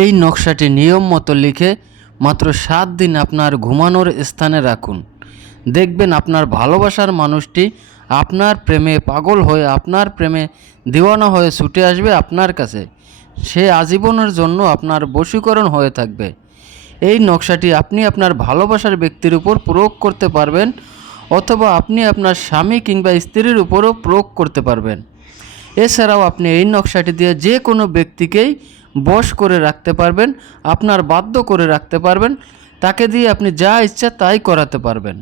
এই নকশাটি নিয়ম মতো লিখে মাত্র সাত দিন আপনার ঘুমানোর স্থানে রাখুন। দেখবেন আপনার ভালোবাসার মানুষটি আপনার প্রেমে পাগল হয়ে আপনার প্রেমে দিওয়ানা হয়ে ছুটে আসবে আপনার কাছে। সে আজীবনের জন্য আপনার বশীকরণ হয়ে থাকবে। এই নকশাটি আপনি আপনার ভালোবাসার ব্যক্তির উপর প্রয়োগ করতে পারবেন অথবা আপনি আপনার স্বামী কিংবা স্ত্রীর উপরও প্রয়োগ করতে পারবেন। এছাড়াও আপনি এই নকশাটি দিয়ে যে কোনো ব্যক্তিকেই বশ করে রাখতে পারবেন, আপনার বাধ্য করে রাখতে পারবেন, তাকে দিয়ে আপনি যা ইচ্ছা তাই করাতে পারবেন।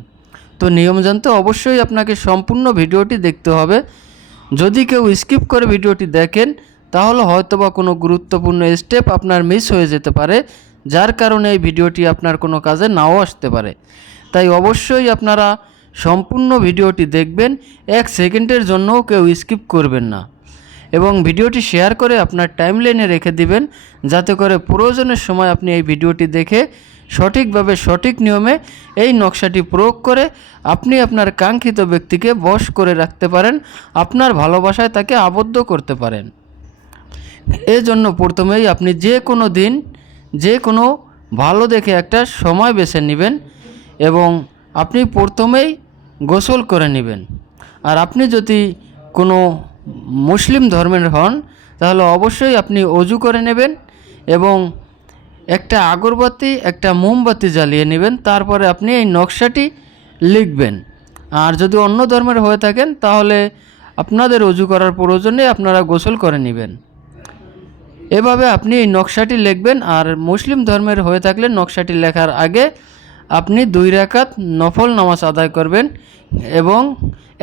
তো নিয়ম জানতে অবশ্যই আপনাকে সম্পূর্ণ ভিডিওটি দেখতে হবে। যদি কেউ স্কিপ করে ভিডিওটি দেখেন, তাহলে হয়তোবা কোনো গুরুত্বপূর্ণ স্টেপ আপনার মিস হয়ে যেতে পারে, যার কারণে এই ভিডিওটি আপনার কোনো কাজে নাও আসতে পারে। তাই অবশ্যই আপনারা সম্পূর্ণ ভিডিওটি দেখবেন, এক সেকেন্ডের জন্যও কেউ স্কিপ করবেন না। এবং ভিডিওটি শেয়ার করে আপনার টাইমলাইনে রেখে দিবেন, যাতে করে প্রয়োজনের সময় আপনি এই ভিডিওটি দেখে সঠিকভাবে সঠিক নিয়মে এই নকশাটি প্রয়োগ করে আপনি আপনার কাঙ্ক্ষিত ব্যক্তিকে বশ করে রাখতে পারেন, আপনার ভালোবাসায় তাকে আবদ্ধ করতে পারেন। এর জন্য প্রথমেই আপনি যে কোনো দিন, যে কোনো ভালো দেখে একটা সময় বেছে নেবেন এবং আপনি প্রথমেই গোসল করে নেবেন। আর আপনি যদি কোনো মুসলিম ধর্মের হন, তাহলে অবশ্যই আপনি অজু করে নেবেন এবং একটা আগরবাতি, একটা মোমবাতি জ্বালিয়ে নেবেন, তারপরে আপনি এই নকশাটি লিখবেন। আর যদি অন্য ধর্মের হয়ে থাকেন, তাহলে আপনাদের অজু করার প্রয়োজনে আপনারা গোসল করে নেবেন। এভাবে আপনি এই নকশাটি লিখবেন, আর মুসলিম ধর্মের হয়ে থাকলে নকশাটি লেখার আগে আপনি দুই রাকাত নফল নামাজ আদায় করবেন এবং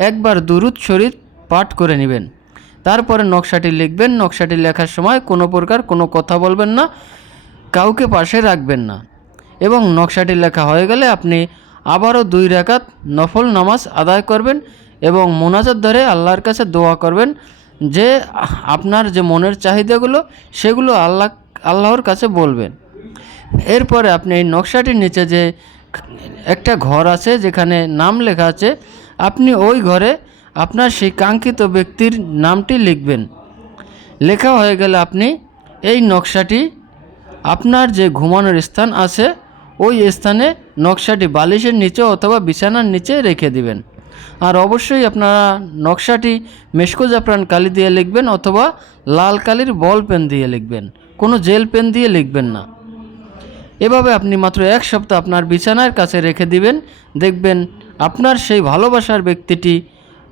একবার দুরুদ শরীফ পাঠ করে নেবেন। তারপরে নকশাটি লিখবেন, নকশাটি লেখার সময় কোনো প্রকার কোনো কথা বলবেন না, কাউকে পাশে রাখবেন না। এবং নকশাটি লেখা হয়ে গেলে আপনি আবারও দুই রাকাত নফল নামাজ আদায় করবেন এবং মোনাজাত ধরে আল্লাহর কাছে দোয়া করবেন যে আপনার যে মনের চাহিদাগুলো, সেগুলো আল্লাহ, আল্লাহর কাছে বলবেন। এরপরে আপনি এই নকশাটির নিচে যে একটা ঘর আছে যেখানে নাম লেখা আছে, আপনি ওই ঘরে আপনার সেই কাঙ্ক্ষিত ব্যক্তির নামটি লিখবেন। লেখা হয়ে গেলে আপনি এই নকশাটি, আপনার যে ঘুমানোর স্থান আছে, ওই স্থানে নকশাটি বালিশের নিচে অথবা বিছানার নিচে রেখে দিবেন। আর অবশ্যই আপনারা নকশাটি মেশকো জাফরান কালি দিয়ে লিখবেন অথবা লাল কালির বল পেন দিয়ে লিখবেন। কোনো জেল পেন দিয়ে লিখবেন না। এভাবে আপনি মাত্র এক সপ্তাহ আপনার বিছানার কাছে রেখে দিবেন। দেখবেন আপনার সেই ভালোবাসার ব্যক্তিটি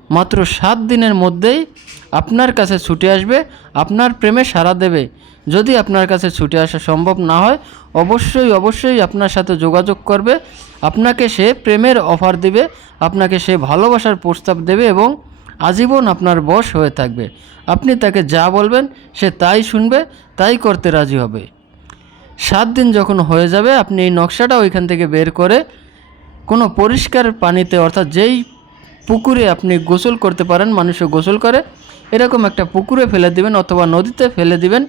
মাত্র সাত দিনের মধ্যেই আপনার কাছে ছুটে আসবে, আপনার প্রেমে সাড়া দেবে। যদি আপনার কাছে ছুটে আসা সম্ভব না হয়, অবশ্যই অবশ্যই আপনার সাথে যোগাযোগ করবে। আপনাকে সে প্রেমের অফার দেবে, আপনাকে সে ভালোবাসার প্রস্তাব দেবে এবং আজীবন আপনার বশ হয়ে থাকবে। আপনি তাকে যা বলবেন, সে তাই শুনবে, তাই করতে রাজি হবে। সাত দিন যখন হয়ে যাবে, আপনি এই নকশাটা ওইখান থেকে বের করে কোনো পরিষ্কার পানিতে, অর্থাৎ যেই পুকুরে আপনি গোসল করতে পারেন, মানুষে গোসল করে। এরকম একটা পুকুরে ফেলে দিবেন অথবা নদীতে ফেলে দিবেন।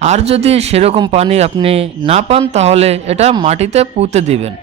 আর যদি সেরকম পানি আপনি না পান, তাহলে এটা মাটিতে পুঁতে দিবেন।